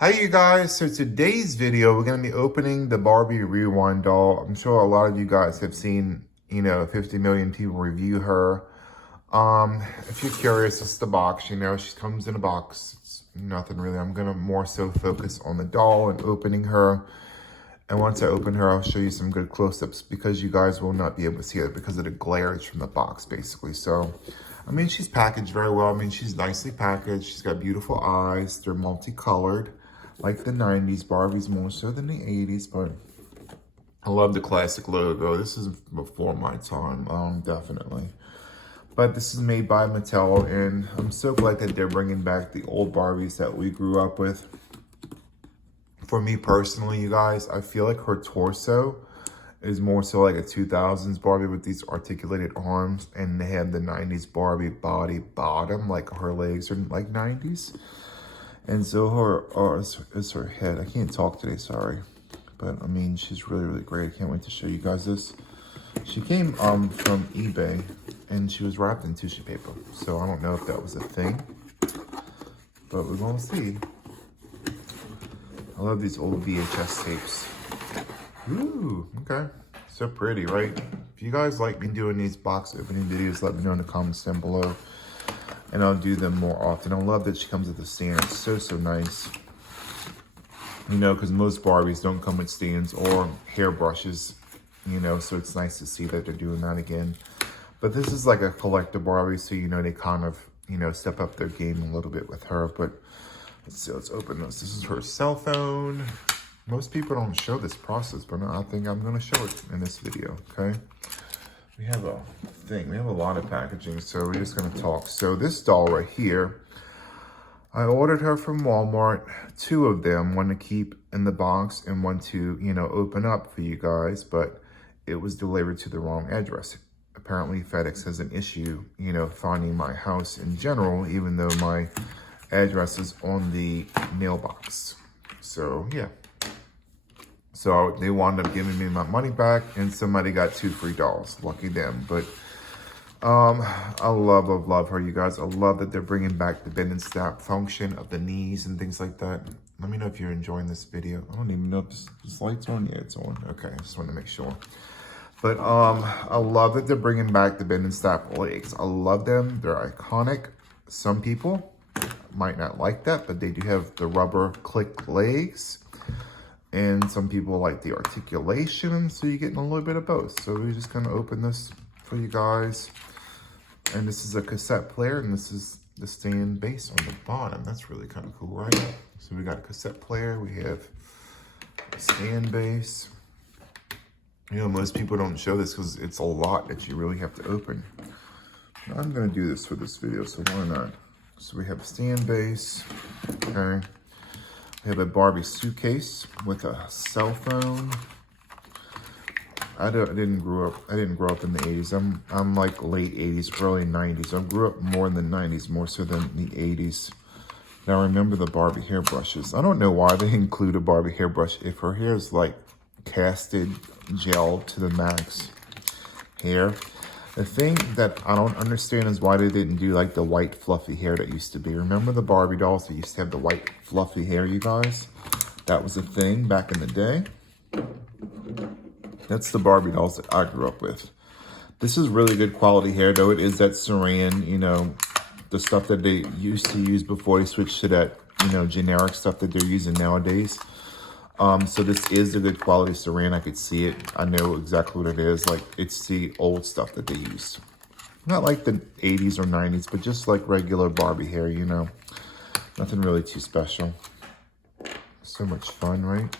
Hi you guys, so today's video we're going to be opening the Barbie Rewind doll. I'm sure a lot of you guys have seen, 50 million people review her. If you're curious, it's the box, she comes in a box. It's nothing really. I'm going to more so focus on the doll and opening her. And once I open her, I'll show you some good close-ups because you guys will not be able to see it because of the glares from the box, basically. So, she's packaged very well. She's nicely packaged. She's got beautiful eyes. They're multicolored. Like the 90s, Barbie's more so than the 80s, but I love the classic logo. This is before my time, definitely. But this is made by Mattel, and I'm so glad that they're bringing back the old Barbies that we grew up with. For me personally, you guys, I feel like her torso is more so like a 2000s Barbie with these articulated arms, and they have the 90s Barbie body bottom, like her legs are like 90s. And so is her head. I can't talk today, sorry. But she's really, really great. I can't wait to show you guys this. She came from eBay and she was wrapped in tissue paper. So I don't know if that was a thing, but we're gonna see. I love these old VHS tapes. Ooh, okay. So pretty, right? If you guys like me doing these box opening videos, let me know in the comments down below. And I'll do them more often. I love that she comes with a stand. It's so, so nice. Because most Barbies don't come with stands or hairbrushes, so it's nice to see that they're doing that again. But this is like a collector Barbie, so, they kind of, step up their game a little bit with her. But let's see, let's open this. This is her cell phone. Most people don't show this process, but I think I'm going to show it in this video, okay? We have a thing. We have a lot of packaging, so we're just going to talk. So this doll right here, I ordered her from Walmart. 2 of them, one to keep in the box and one to, open up for you guys, but it was delivered to the wrong address. Apparently FedEx has an issue, finding my house in general, even though my address is on the mailbox. So, yeah. So they wound up giving me my money back, and somebody got 2 free dolls. Lucky them. But I love her, you guys. I love that they're bringing back the bend and snap function of the knees and things like that. Let me know if you're enjoying this video. I don't even know if this light's on. Yeah, it's on. Okay, I just want to make sure. But I love that they're bringing back the bend and snap legs. I love them. They're iconic. Some people might not like that, but they do have the rubber click legs. And some people like the articulation, so you're getting a little bit of both. So we're just gonna open this for you guys. And this is a cassette player, and this is the stand base on the bottom. That's really kind of cool, right? So we got a cassette player, we have a stand base. Most people don't show this because it's a lot that you really have to open. I'm gonna do this for this video, so why not? So we have a stand base, okay. We have a Barbie suitcase with a cell phone. I didn't grow up in the 80s. I'm like late 80s, early 90s. I grew up more in the 90s, more so than the 80s. Now remember the Barbie hairbrushes. I don't know why they include a Barbie hairbrush if her hair is like casted gel to the max hair. The thing that I don't understand is why they didn't do like the white fluffy hair that used to be. Remember the Barbie dolls that used to have the white fluffy hair, you guys? That was a thing back in the day. That's the Barbie dolls that I grew up with. This is really good quality hair, though. It is that saran, the stuff that they used to use before they switched to that, generic stuff that they're using nowadays. So this is the good quality saran. I could see it. I know exactly what it is. Like, it's the old stuff that they used. Not like the 80s or 90s, but just like regular Barbie hair, Nothing really too special. So much fun, right?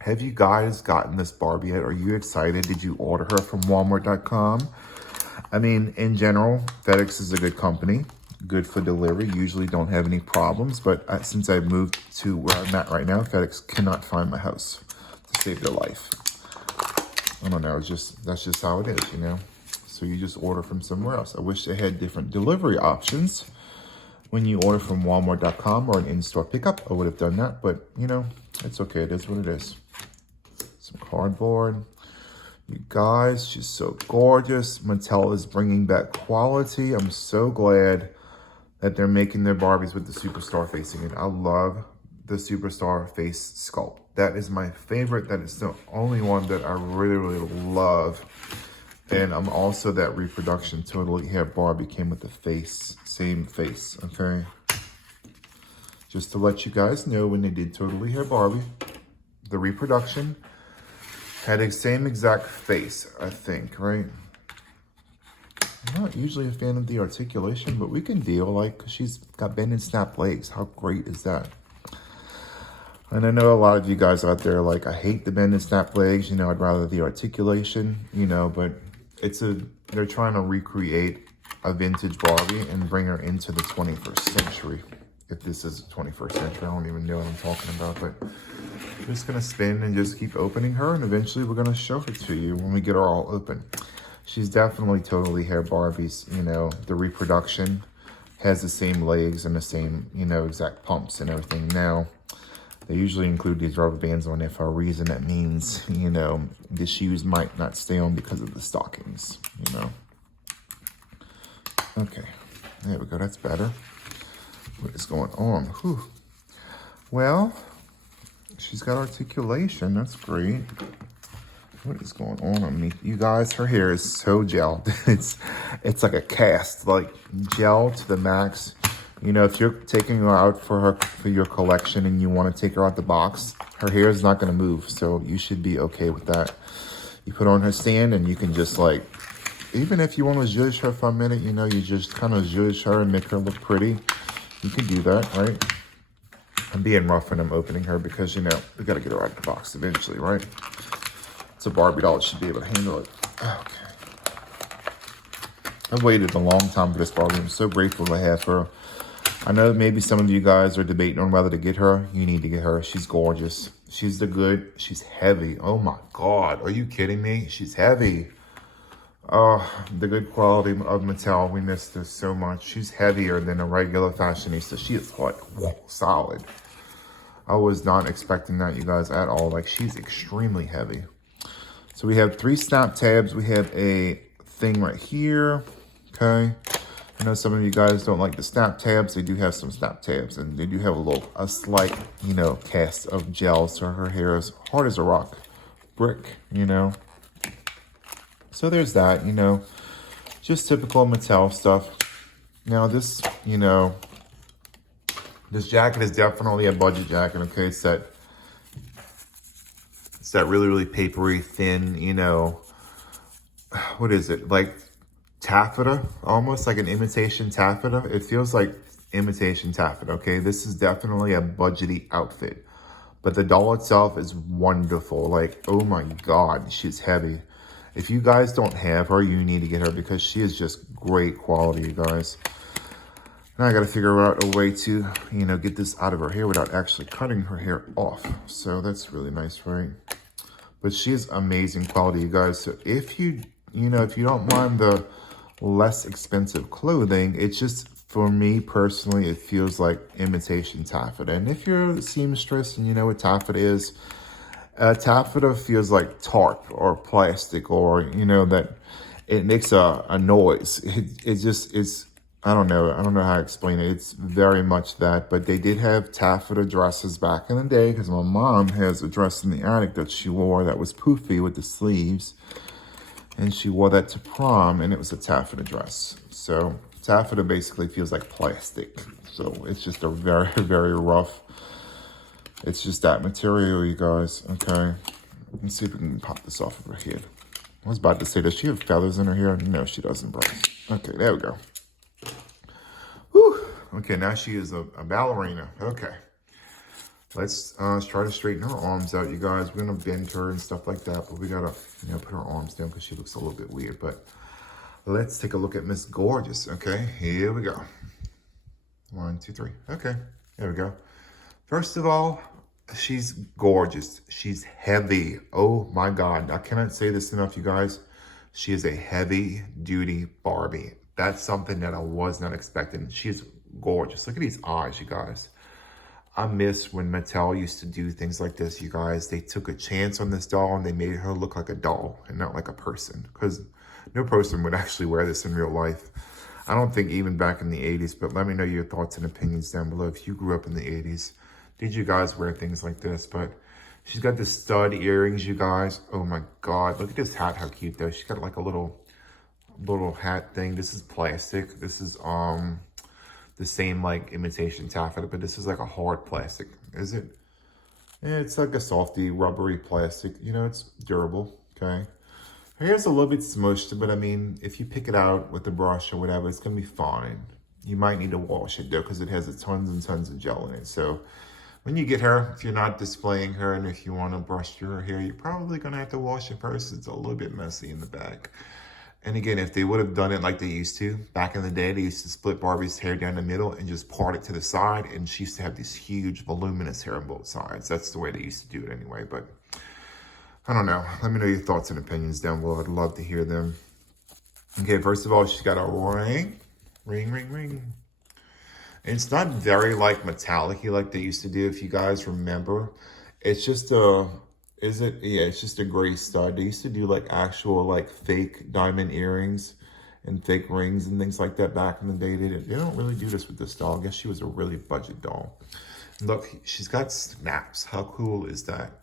Have you guys gotten this Barbie yet? Are you excited? Did you order her from Walmart.com? In general, FedEx is a good company. Good for delivery, usually don't have any problems, but since I moved to where I'm at right now, FedEx cannot find my house to save their life. I don't know, that's just how it is, So you just order from somewhere else. I wish they had different delivery options. When you order from Walmart.com or an in-store pickup, I would have done that, but it's okay, it is what it is. Some cardboard. You guys, she's so gorgeous. Mattel is bringing back quality. I'm so glad that they're making their Barbies with the superstar facing it. I love the Superstar face sculpt. That is my favorite. That is the only one that I really, really love. And I'm also that reproduction Totally Hair Barbie came with the face, same face, okay? Just to let you guys know, when they did Totally Hair Barbie, the reproduction had the same exact face, I think, right? I'm not usually a fan of the articulation, but we can deal, like, 'cause she's got bend and snap legs. How great is that? And I know a lot of you guys out there, like, I hate the bend and snap legs, you know, I'd rather the articulation, you know, but they're trying to recreate a vintage Barbie and bring her into the 21st century. If this is the 21st century, I don't even know what I'm talking about, but I'm just gonna spin and just keep opening her, and eventually we're gonna show her to you when we get her all open. She's definitely Totally Hair Barbies, you know, the reproduction has the same legs and the same, you know, exact pumps and everything. Now, they usually include these rubber bands on there for a reason. That means, you know, the shoes might not stay on because of the stockings, you know. Okay, there we go, that's better. What is going on? Whew. Well, she's got articulation, that's great. What is going on me? You guys, her hair is so gelled. It's like a cast, like gel to the max. You know, if you're taking her out for your collection and you want to take her out the box, her hair is not going to move. So you should be okay with that. You put her on her stand and you can just like, even if you want to zhuzh her for a minute, you know, you just kind of zhuzh her and make her look pretty. You can do that, right? I'm being rough when I'm opening her because, you know, we got to get her out of the box eventually, right? It's a Barbie doll. It should be able to handle it. Okay. I've waited a long time for this Barbie. I'm so grateful to have her. I know maybe some of you guys are debating on whether to get her. You need to get her. She's gorgeous. She's the good. She's heavy. Oh my God. Are you kidding me? She's heavy. The good quality of Mattel. We missed this so much. She's heavier than a regular fashionista. She is like, whoa, solid. I was not expecting that, you guys, at all. Like, she's extremely heavy. So we have 3 snap tabs. We have a thing right here. Okay. I know some of you guys don't like the snap tabs. They do have some snap tabs, and they do have a slight, you know, cast of gel. So her hair is hard as a rock brick, you know. So there's that, you know, just typical Mattel stuff. Now this, you know, this jacket is definitely a budget jacket. Okay, it's that really, really papery, thin, you know, what is it, like taffeta, almost like an imitation taffeta. It feels like imitation taffeta, okay? This is definitely a budgety outfit, but the doll itself is wonderful. Like, oh my God, she's heavy. If you guys don't have her, you need to get her because she is just great quality, you guys. Now I got to figure out a way to, you know, get this out of her hair without actually cutting her hair off. So that's really nice, right? But she is amazing quality, you guys. So if you know, if you don't mind the less expensive clothing, it's just, for me personally, it feels like imitation taffeta. And if you're a seamstress and you know what taffeta is, taffeta feels like tarp or plastic, or, you know, that it makes a noise. It just, it's, I don't know how to explain it. It's very much that, but they did have taffeta dresses back in the day, because my mom has a dress in the attic that she wore that was poofy with the sleeves. And she wore that to prom, and it was a taffeta dress. So taffeta basically feels like plastic. So it's just a very, very rough, it's just that material, you guys, okay? Let's see if we can pop this off of her head. I was about to say, does she have feathers in her hair? No, she doesn't, bro. Okay, there we go. Whew. Okay, now she is a ballerina. Okay. Let's try to straighten her arms out, you guys. We're going to bend her and stuff like that, but we got to, you know, put her arms down because she looks a little bit weird. But let's take a look at Miss Gorgeous, okay? Here we go. 1, 2, 3. Okay, there we go. First of all, she's gorgeous. She's heavy. Oh, my God. I cannot say this enough, you guys. She is a heavy-duty Barbie. That's something that I was not expecting. She's gorgeous. Look at these eyes, you guys. I miss when Mattel used to do things like this, you guys. They took a chance on this doll and they made her look like a doll and not like a person, because no person would actually wear this in real life. I don't think even back in the 80s, but let me know your thoughts and opinions down below. If you grew up in the 80s, Did you guys wear things like this? But she's got the stud earrings, you guys. Oh my God, look at this hat, how cute though. She's got like a little hat thing. This is plastic. This is the same like imitation taffeta, but this is like a hard plastic. Is it? Yeah, it's like a softy, rubbery plastic. You know, it's durable, okay? Her hair's a little bit smushed, but I mean, if you pick it out with a brush or whatever, it's gonna be fine. You might need to wash it though, because it has tons and tons of gel in it. So when you get her, if you're not displaying her and if you want to brush your hair, you're probably gonna have to wash it first. It's a little bit messy in the back. And again, if they would have done it like they used to, back in the day, they used to split Barbie's hair down the middle and just part it to the side. And she used to have this huge voluminous hair on both sides. That's the way they used to do it anyway. But I don't know. Let me know your thoughts and opinions down below. I'd love to hear them. Okay, first of all, she's got a ring. Ring, ring, ring. And it's not very like metallic-y like they used to do, if you guys remember. It's just a... Is it? Yeah, it's just a gray stud. They used to do like actual like fake diamond earrings and fake rings and things like that back in the day. They don't really do this with this doll. I guess she was a really budget doll. Look, she's got snaps. How cool is that?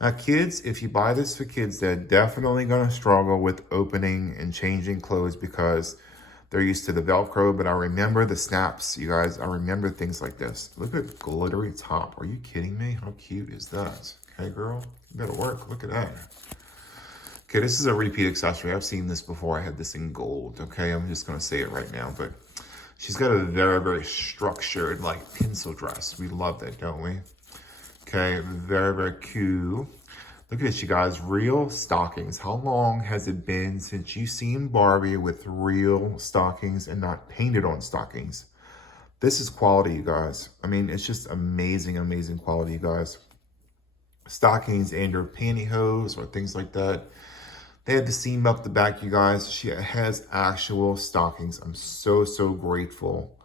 Now, kids, if you buy this for kids, they're definitely going to struggle with opening and changing clothes because they're used to the Velcro. But I remember the snaps, you guys. I remember things like this. Look at the glittery top. Are you kidding me? How cute is that? Hey girl, you better work. Look at that. Okay, this is a repeat accessory. I've seen this before. I had this in gold. Okay, I'm just gonna say it right now, but she's got a very, very structured like pencil dress. We love that, don't we? Okay, very, very cute. Look at this, you guys. Real stockings. How long has it been since you've seen Barbie with real stockings and not painted on stockings? This is quality, you guys. I mean, it's just amazing, amazing quality, you guys. Stockings and your pantyhose or things like that. They had the seam up the back, you guys. She has actual stockings. I'm so, so grateful.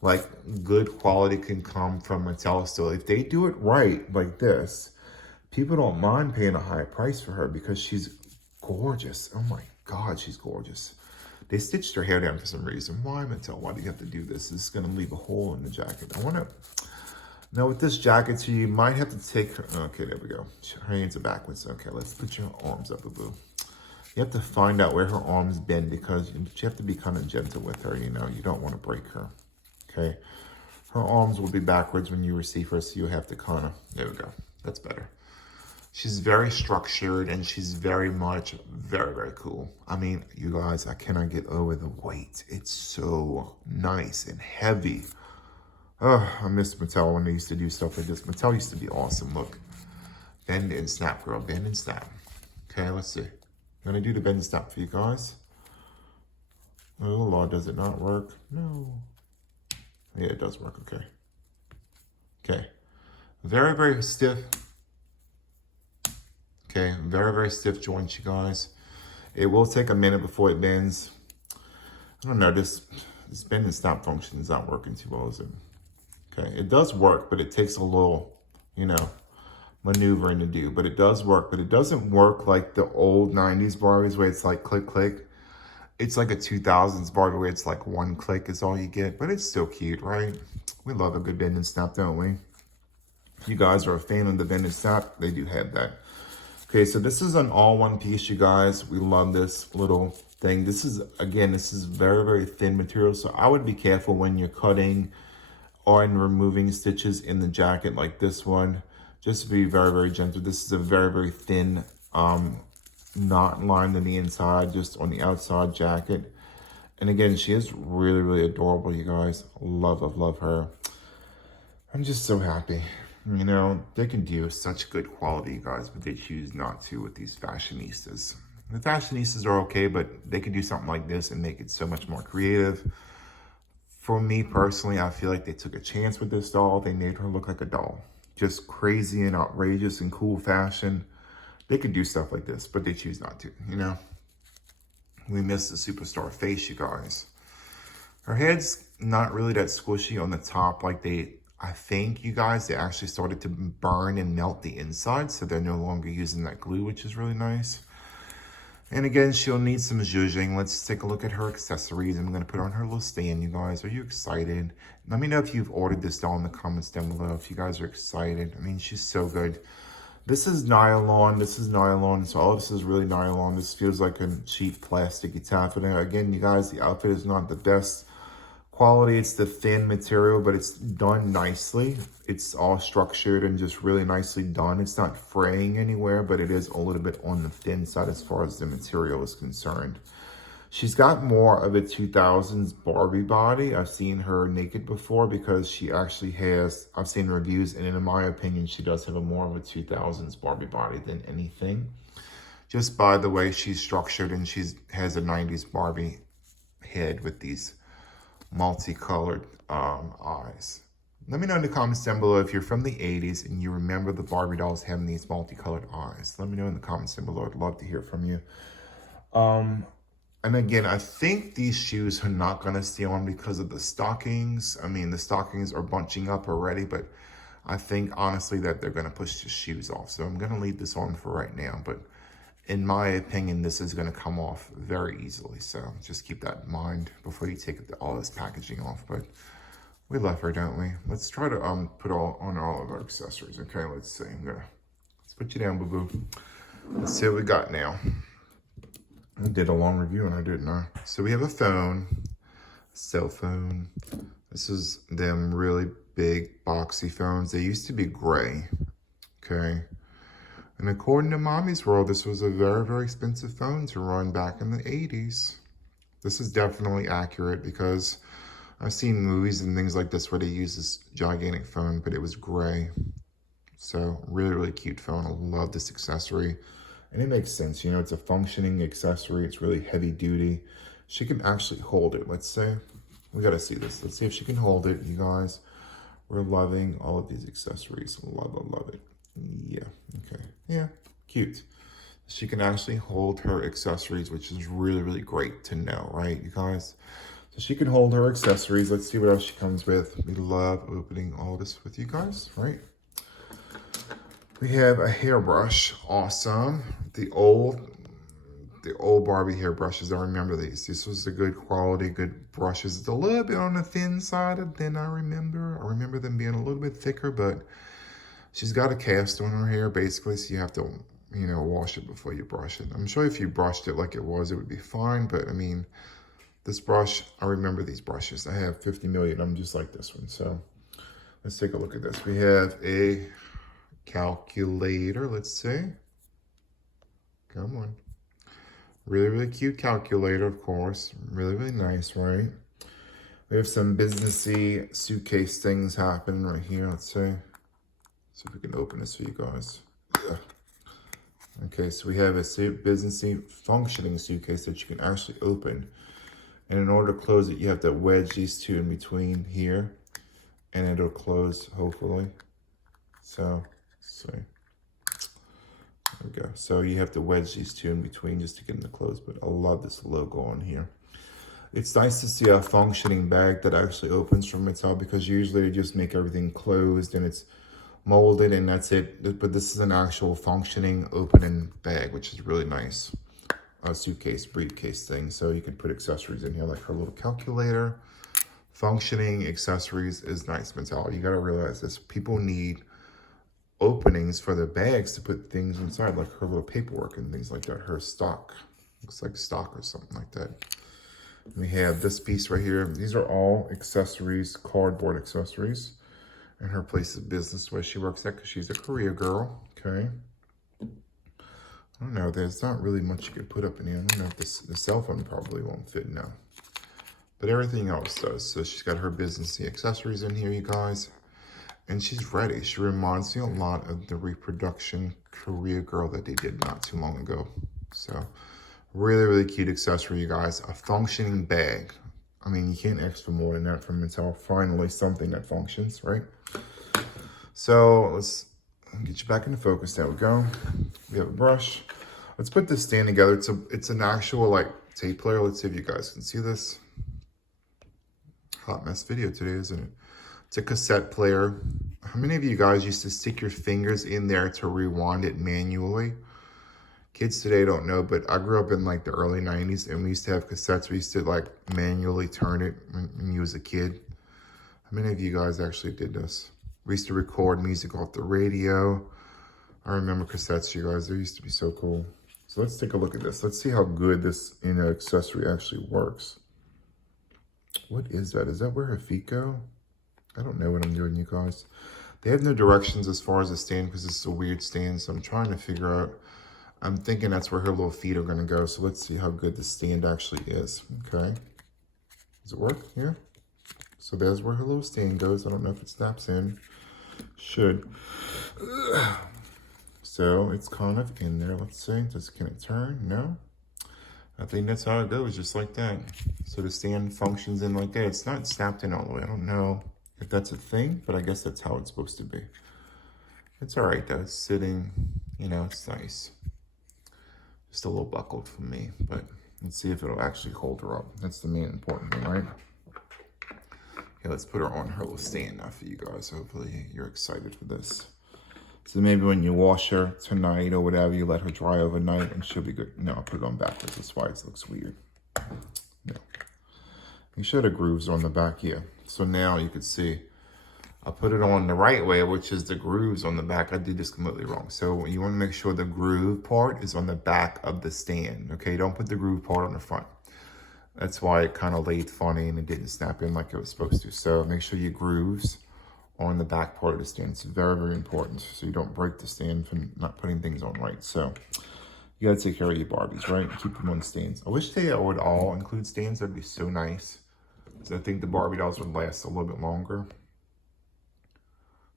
Like, good quality can come from Mattel still. If they do it right, like this, people don't mind paying a high price for her because she's gorgeous. Oh my God, she's gorgeous. They stitched her hair down for some reason. Why, Mattel? Why do you have to do this? This is gonna leave a hole in the jacket. I wanna... Now with this jacket, so you might have to take her, okay, there we go. Her hands are backwards. Okay, let's put your arms up, boo. You have to find out where her arms bend because you have to be kind of gentle with her, you know. You don't want to break her, okay? Her arms will be backwards when you receive her, so you have to kind of, there we go. That's better. She's very structured and she's very much, very, very cool. I mean, you guys, I cannot get over the weight. It's so nice and heavy. Oh, I miss Mattel when they used to do stuff like this. Mattel used to be awesome. Look, bend and snap, girl. Bend and snap. Okay, let's see. I'm going to do the bend and snap for you guys. Oh, Lord, does it not work? No. Yeah, it does work. Okay. Okay. Very, very stiff. Okay, very, very stiff joints, you guys. It will take a minute before it bends. I don't know, this bend and snap function is not working too well, is it? Okay, it does work, but it takes a little, you know, maneuvering to do. But it does work, but it doesn't work like the old 90s Barbies where it's like click, click. It's like a 2000s Barbie where it's like one click is all you get, but it's still cute, right? We love a good bend and snap, don't we? If you guys are a fan of the bend and snap, they do have that. Okay, so this is an all one piece, you guys. We love this little thing. This is, again, this is very, very thin material. So I would be careful when you're cutting or in removing stitches in the jacket like this one. Just be very, very gentle. This is a very, very thin knot lined on the inside, just on the outside jacket. And again, she is really, really adorable, you guys. Love, love, love her. I'm just so happy. You know, they can do such good quality, you guys, but they choose not to with these fashionistas. The fashionistas are okay, but they can do something like this and make it so much more creative. For me personally, I feel like they took a chance with this doll. They made her look like a doll. Just crazy and outrageous and cool fashion. They could do stuff like this, but they choose not to, you know? We miss the superstar face, you guys. Her head's not really that squishy on the top like I think, you guys, they actually started to burn and melt the inside, so they're no longer using that glue, which is really nice. And again, she'll need some zhuzhing. Let's take a look at her accessories. I'm going to put her on her little stand, you guys. Are you excited? Let me know if you've ordered this doll in the comments down below. If you guys are excited. I mean, she's so good. This is nylon. This is nylon. So all of this is really nylon. This feels like a cheap plasticky taffeta. Again, you guys, the outfit is not the best quality. It's the thin material, but it's done nicely. It's all structured and just really nicely done. It's not fraying anywhere, but it is a little bit on the thin side as far as the material is concerned. She's got more of a 2000s Barbie body. I've seen her naked before because she actually has, I've seen reviews, and in my opinion, she does have a more of a 2000s Barbie body than anything. Just by the way she's structured, and she has a 90s Barbie head with these multicolored eyes. Let me know in the comments down below if you're from the 80s and you remember the Barbie dolls having these multicolored eyes. Let me know in the comments down below. I'd love to hear from you. And again, I think these shoes are not going to stay on because of the stockings. I mean, the stockings are bunching up already, but I think honestly that they're going to push the shoes off. So I'm going to leave this on for right now, but in my opinion, this is going to come off very easily. So just keep that in mind before you take all this packaging off. But we love her, don't we? Let's try to put on all of our accessories. Okay, let's see. Let's put you down, boo-boo. Let's see what we got now. I did a long review on her, didn't I? So we have a phone, a cell phone. This is them really big, boxy phones. They used to be gray, okay? And according to Mommy's World, this was a very, very expensive phone to run back in the 80s. This is definitely accurate because I've seen movies and things like this where they use this gigantic phone, but it was gray. So really, really cute phone. I love this accessory. And it makes sense, you know, it's a functioning accessory. It's really heavy duty. She can actually hold it. Let's say, we got to see this. Let's see if she can hold it, you guys. We're loving all of these accessories. Love it. Yeah, okay. Yeah, cute. She can actually hold her accessories, which is really, really great to know, right, you guys? So she can hold her accessories. Let's see what else she comes with. We love opening all this with you guys, right? We have a hairbrush. Awesome. The old Barbie hairbrushes. I remember these. This was a good quality, good brushes. It's a little bit on the thin side than I remember. I remember them being a little bit thicker, but she's got a cast on her hair, basically, so you have to, you know, wash it before you brush it. I'm sure if you brushed it like it was, it would be fine, but I mean, this brush, I remember these brushes. I have 50 million of them just like this one. So let's take a look at this. We have a calculator, let's see. Come on. Really, really cute calculator, of course. Really, really nice, right? We have some businessy suitcase things happening right here. Let's see. See if we can open this for you guys. Yeah. Okay, so we have a businessy functioning suitcase that you can actually open. And in order to close it, you have to wedge these two in between here. And it'll close, hopefully. So, let's see. There we go. So you have to wedge these two in between just to get them to close. But I love this logo on here. It's nice to see a functioning bag that actually opens from itself, because usually they just make everything closed and it's molded and that's it. But this is an actual functioning opening bag, which is really nice. A suitcase, briefcase thing. So you can put accessories in here, like her little calculator. Functioning accessories is nice, Mattel. You gotta realize this. People need openings for their bags to put things inside, like her little paperwork and things like that. Her stock. Looks like stock or something like that. We have this piece right here. These are all accessories, cardboard accessories. And her place of business where she works at, because she's a career girl. Okay. I don't know. There's not really much you could put up in here. I don't know if the cell phone probably won't fit now. But everything else does. So she's got her businessy accessories in here, you guys. And she's ready. She reminds me a lot of the reproduction career girl that they did not too long ago. So really, really cute accessory, you guys. A functioning bag. I mean, you can't ask for more than that from Mattel. Finally, something that functions, right? So let's get you back into focus. There we go. We have a brush. Let's put this stand together. It's an actual like tape player. Let's see if you guys can see this. Hot mess video today, isn't it? It's a cassette player. How many of you guys used to stick your fingers in there to rewind it manually? Kids today don't know, but I grew up in like the early 90s and we used to have cassettes. We used to like manually turn it when you was a kid. How many of you guys actually did this? We used to record music off the radio. I remember cassettes, you guys. They used to be so cool. So let's take a look at this. Let's see how good this, you know, accessory actually works. What is that? Is that where her feet go? I don't know what I'm doing, you guys. They have no directions as far as the stand because this is a weird stand. So I'm trying to figure out. I'm thinking that's where her little feet are going to go. So let's see how good the stand actually is. Okay. Does it work? Yeah. So there's where her little stand goes. I don't know if it snaps in. Should. So it's kind of in there. Let's see. Can it turn? No. I think that's how it goes, just like that. So the stand functions in like that. It's not snapped in all the way. I don't know if that's a thing, but I guess that's how it's supposed to be. It's all right though. It's sitting, you know, it's nice. Just a little buckled for me, but let's see if it'll actually hold her up. That's the main important thing, right? Okay, let's put her on her little stand now for you guys. Hopefully you're excited for this. So maybe when you wash her tonight or whatever, you let her dry overnight and she'll be good. No, I'll put it on backwards. That's why it looks weird. No. Make sure the grooves are on the back here. So now you can see, I put it on the right way, which is the grooves on the back. I did this completely wrong. So you want to make sure the groove part is on the back of the stand. Okay, don't put the groove part on the front. That's why it kind of laid funny and it didn't snap in like it was supposed to. So make sure your grooves on the back part of the stand. It's very, very important so you don't break the stand from not putting things on right. So you gotta take care of your Barbies, right? Keep them on stands. I wish they would all include stands. That'd be so nice. So I think the Barbie dolls would last a little bit longer.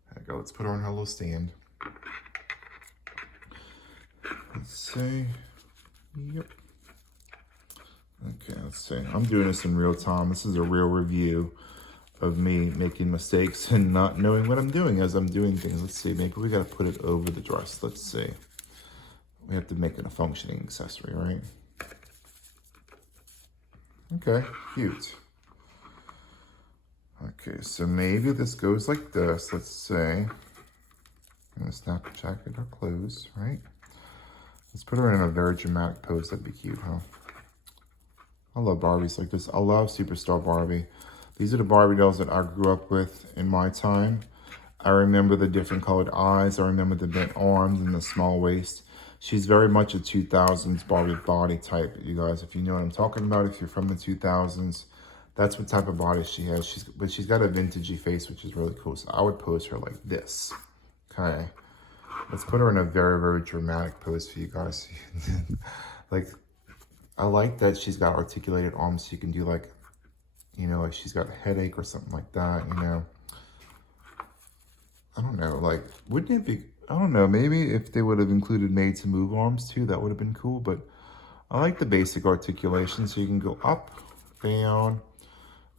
There we go. Let's put her on her little stand. Let's see. Yep. Okay, let's see. I'm doing this in real time. This is a real review of me making mistakes and not knowing what I'm doing as I'm doing things. Let's see, maybe we got to put it over the dress. Let's see. We have to make it a functioning accessory, right? Okay, cute. Okay, so maybe this goes like this. Let's say, I'm gonna snap the jacket or close, right? Let's put her in a very dramatic pose. That'd be cute, huh? I love Barbies like this. I love Superstar Barbie. These are the Barbie dolls that I grew up with in my time. I remember the different colored eyes. I remember the bent arms and the small waist. She's very much a 2000s Barbie body type, you guys. If you know what I'm talking about, if you're from the 2000s, that's what type of body she has. But she's got a vintagey face, which is really cool. So I would pose her like this. Okay. Let's put her in a very, very dramatic pose for you guys. Like, I like that she's got articulated arms so you can do like, you know, like she's got a headache or something like that, you know. I don't know, like, wouldn't it be, I don't know, maybe if they would have included made to move arms too, that would have been cool. But I like the basic articulation so you can go up, down.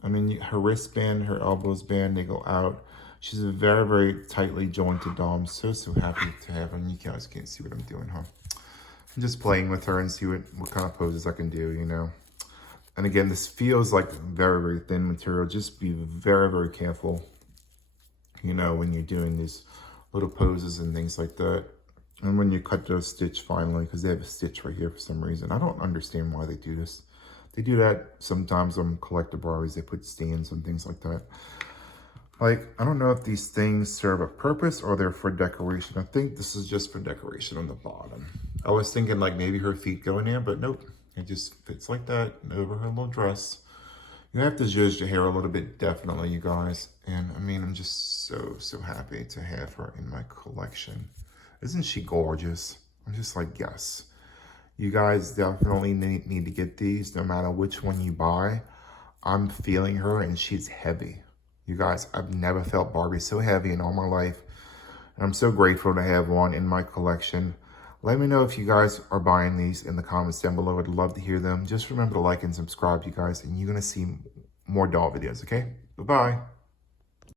I mean, her wristband, her elbows band, they go out. She's a very, very tightly jointed doll. I'm so, so happy to have her. And you guys can't see what I'm doing, huh? I'm just playing with her and see what kind of poses I can do, you know. And again, this feels like very, very thin material. Just be very, very careful, you know, when you're doing these little poses and things like that. And when you cut the stitch finally, because they have a stitch right here for some reason. I don't understand why they do this. They do that sometimes on collector Barbies. They put stands and things like that. Like, I don't know if these things serve a purpose or they're for decoration. I think this is just for decoration on the bottom. I was thinking like maybe her feet go in there, but nope. It just fits like that over her little dress. You have to zhuzh your hair a little bit, definitely, you guys. And I mean, I'm just so, so happy to have her in my collection. Isn't she gorgeous? I'm just like, yes. You guys definitely need to get these no matter which one you buy. I'm feeling her and she's heavy. You guys, I've never felt Barbie so heavy in all my life. And I'm so grateful to have one in my collection. Let me know if you guys are buying these in the comments down below. I'd love to hear them. Just remember to like and subscribe, you guys, and you're going to see more doll videos, okay? Bye-bye.